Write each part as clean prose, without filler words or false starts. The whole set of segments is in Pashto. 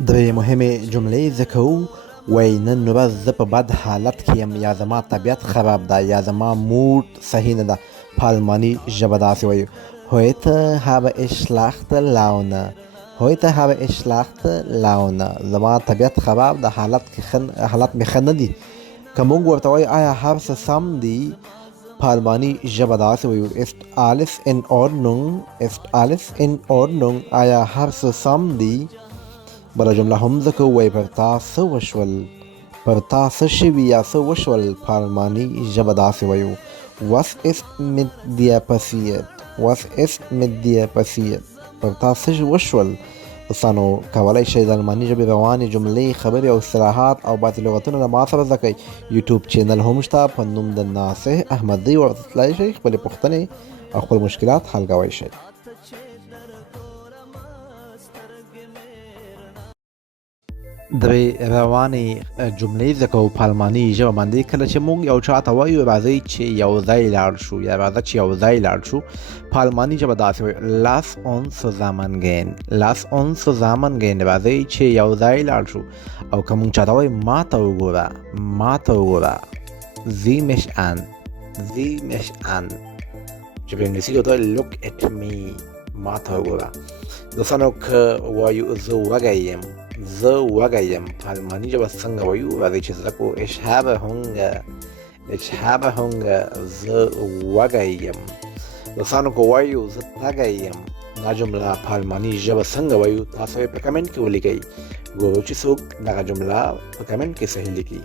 درې مهمې جملې زده کوو. وایي نن ورځ زه په بد حالت کې یم، یا زما طبیعت خراب ده، یا زما موډ صحیح نه ده. په آلماني ژبه داسې وایو: heute habe ich schlechte Laune. heute habe ich schlechte Laune. زما طبیعت خراب ده، حالت مې ښه نه دي. که موږ ورته وایو آیا هر څه سم دي، په آلماني ژبه داسې وایو: ist alles in Ordnung. ist alles in Ordnung. آیا هر څه سم دي؟ بله جمله هم زده کوو. وایي پر تا څه وشول، پر تا څه شوي یا څه وشول. په آلماني ژبه داسې وایو: was ist mit dir passiert. was ist mit dir passiert. پر تا څه وشول. دوستانو کولی شئ د آلماني ژبې روانې جملې، خبرې او اصطلاحات او بعضې لغتونه له ما سره زده کړئ. یوټیوب چینل هم شته په نوم د ناصح احمدی. ورته تللی شئ، خپلې پوښتنې او خپل مشکلات حل کولی شئ. درې روانې جملې زده کوو په آلماني ژبه باندې. کله چې موږ یو چا ته وایو راځئ چې یو ځای لاړ شو، یا راځه چې یو ځای لاړ شو، په آلماني ژبه داسې وایو: lass uns zusammen gehen. lass uns zusammen gehen. راځئ چې یو ځای لاړ شو. او که موږ چاته وایو ما ته وګوره، ما ته وګوره، sieh mich an. sieh mich an. چې په انګلیسي کې ورته وایي look at me. ما ته وګوره. دوستانو که وایو زه وږی یم، زه وږی یم، په آلماني ژبه څنګه وایو؟ راځئ چې زده کړو: ich habe Hunger. ich habe Hunger. زه وږی یم. دوستانو که وایو زه تږی یم، دا جمله په آلماني ژبه څنګه وایو؟ تاسو یې په کمنټ کې ولیکئ. ګورو چې څوک دغه جمله په کمنټ کې صحیح لیکي.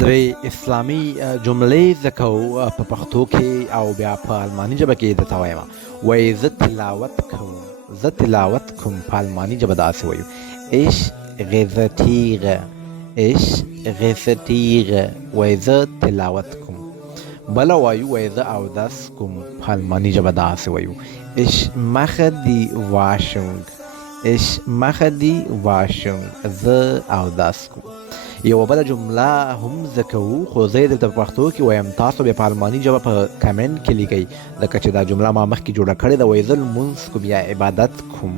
درې اسلامي جملې زده کوو په پښتو کې او بیا په آلماني ژبه کې درته وایم. وایي زه تلاوت کوم. زه تلاوت کوم. په آلماني ژبه داسې وایو: ich rezitiere. ich rezitiere. وایي زه تلاوت کوم. بله وایو: وایي زه اودس کوم. په آلماني ژبه داسې وایو: ich mache die Waschung. ich mache die Waschung. زه اودس کوم. یوه بله جمله هم زده کوو، خو زه یې دلته په پښتو کې وایم، تاسو بیا په آلماني ژبه په کمنټ کې لیکئ، ځکه چې دا جمله ما مخکې جوړه کړې ده. وایي زه لمونځ کوم یا عبادت کوم.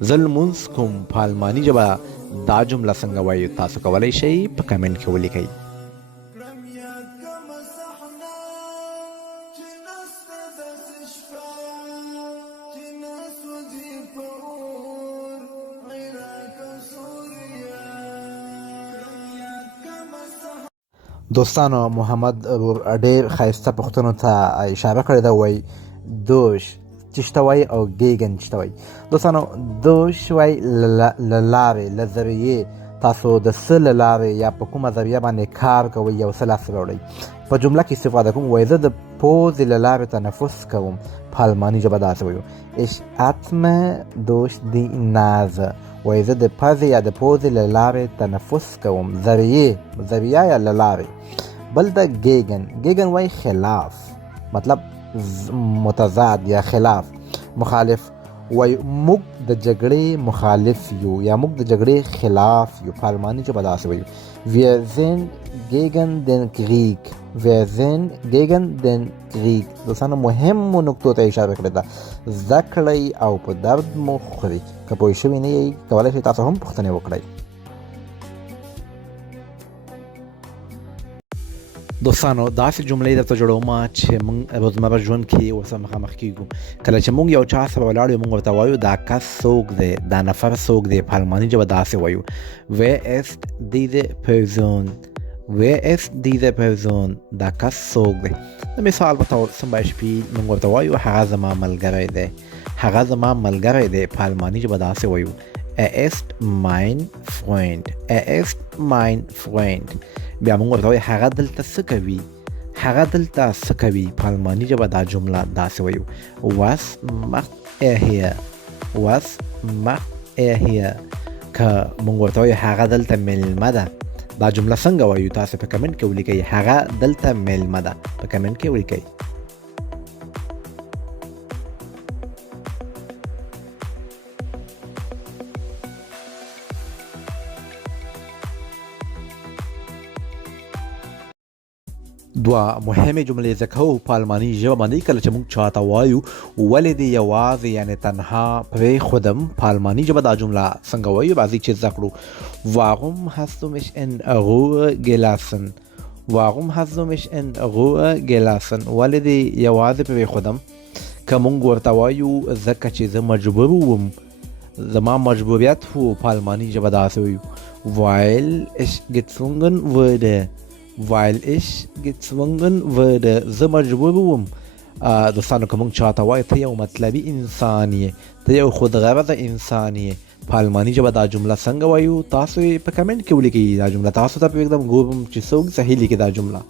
زه لمونځ کوم. په آلماني ژبه دا جمله څنګه وایو؟ تاسو کولی شئ په کمنټ کې ولیکئ. دوستانو محمد ډېر ښایسته پوښتنو ته اشاره کړې ده. وایي دوش چې شته وایي او ګیګن چې شته وایي. دوستانو دوش وایي له لارې، له ذریعې. تاسو د څه له لارې یا په کومه ذریعه باندې کار کوئ، یو څه لاسته راوړئ. په جمله کې استفاده کوم. وایي زه د پوزې له لارې تنفس کوم. په آلماني ژبه داسې وایو: ich atme durch die Nase. وایي زه د پزې یا د پوزې له لارې تنفس کوم. ذریعه یا له لارې. بل د ګیګن. ګیګن وایي خلاف، مطلب متضاد یا خلاف، مخالف. وایي موږ د جګړې مخالف یو یا موږ د جګړې خلاف یو. په آلماني ژبه داسې وایو: wir sind gegen den Krieg. wir sind gegen den Krieg. دوستانو مهمو نکتو ته اشاره کړې ده. زده کړئ او په درد مو خوري. که پوه شوي نه یئ، کولی شئ تاسو هم پوښتنې وکړئ. دوستانو داسې جملې درته جوړوم چې موږ روزمره ژوند کې ورسره مخامخ کیږو. کله چې موږ یو چا سره ولاړ یو، موږ ورته وایو دا کس څوک دی، دا نفر څوک دی. په آلماني ژبه داسې وایو: wer ist diese Person. wer ist diese Person. دا کس څوک دی. د مثال په طور zum Beispiel موږ ورته وایو هغه زما ملګری دی. هغه زما ملګری دی. په آلماني ژبه داسې وایو: er ist mein Freund. er ist mein Freund. بیا موږ ورته وایو هغه دلته څه کوي. هغه دلته څه کوي. په آلماني ژبه دا جمله داسې وایو: was macht er hier. was macht er hier. که موږ ورته وایو هغه دلته میلمه ده، دا جمله څنګه وایو؟ تاسو په کمنټ کې ولیکئ. هغه دلته میلمه ده. په کمنټ کې ولیکئ. دوه مهمه جملې ذکر کوو په الماني ژبه باندې کله چې موږ چاته وایو ولې دې یوازې یعنی تنها پرېښودم په الماني ژبه دا جمله څنګه وایو راځئ چې زده کړو warum hast du mich in Ruhe gelassen warum hast du mich in Ruhe gelassen ولې دې یوازې پرېښودم که موږ ورته وایو ځکه چې زه مجبور وم زما مجبوریت و په الماني ژبه داسې وایو weil ich gezwungen wurde weil ich gezwungen wurde زه مجبور وم دوستانو که موږ چاته وایو ته یو مطلبي انسان یې ته یو خودغرضه انسان یې په الماني ژبه دا جمله څنګه وایو تاسو یې په کمنټ کې ولیکئ دا جمله تاسو ته پرېږدم ګورم چې څوک صحیح لیکي دا جمله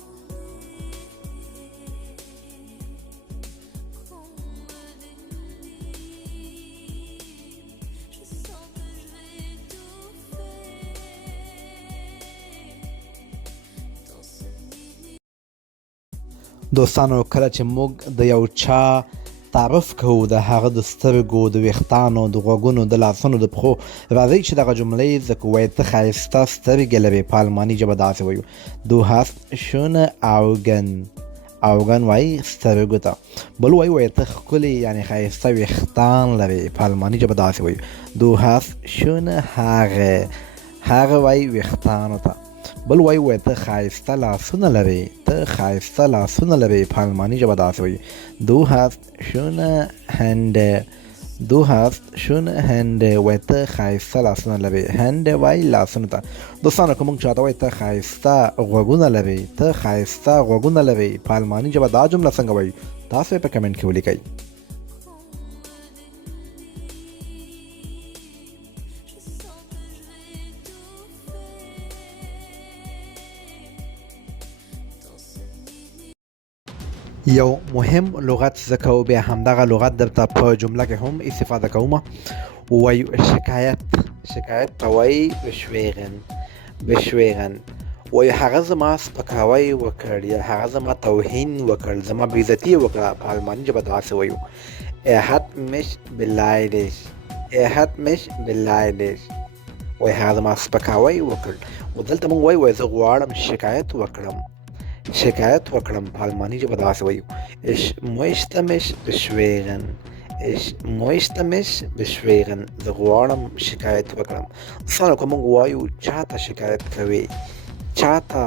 دوستانو کله چې موږ د یو چا تعارف کوو د هغه د سترګو د ویښتانو د غوږونو د لاسونو د پښو راځئ چې دغه جملې زده کړو وایي ته ښایسته سترګې لرې په الماني ژبه داسې وایو du hast schöne Augen Augen وایي سترګو ته بل وایي ته ښکلي یعنې ښایسته ویښتان لرې په الماني ژبه داسې وایو du hast schöne Haare Haare وایي ویښتانو ته بل وایي ته ښایسته لاسونه لرې ته ښایسته لاسونه لرې په الماني ژبه داسې وایي du hast schöne Hände du hast schöne Hände وایي ته ښایسته لاسونه لرې Hände وایي لاسونه ته دوستانو که موږ چاته وایي ته ښایسته غوږونه لرې ته ښایسته غوږونه لرې په الماني ژبه دا جمله څنګه وایي تاسو یې په کمنټ کې ولیکئ یو مهم لغت زده کوو بیا همدغه لغت درته په جمله کې هم استفاده کوم وایو شکایت ته وایي beschweren وایي هغه زما سپکاوی وکړ یا هغه زما توهین وکړ زما بېعزتي یې وکړه په الماني ژبه داسې وایو hat mich beleidigt وایي هغه زما سپکاوی وکړ او دلته موږ وایو زه غواړم شکایت وکړم په الماني ژبه داسې وایو ich möchte mich beschweren زه غواړم شکایت وکړم دوستانو که موږ وایو چاته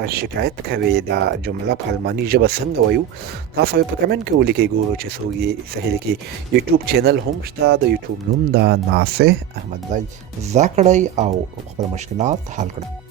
شکایت کوي دا جمله په الماني ژبه څنګه وایو تاسو په کمنټ کې ولیکئ ګورو چې څوک یې صحیح لیکي یوټیوب چینل هم شته د یوټیوب نوم د ناصح احمد دی زده کړئ او خپل مشکلات حل کړئ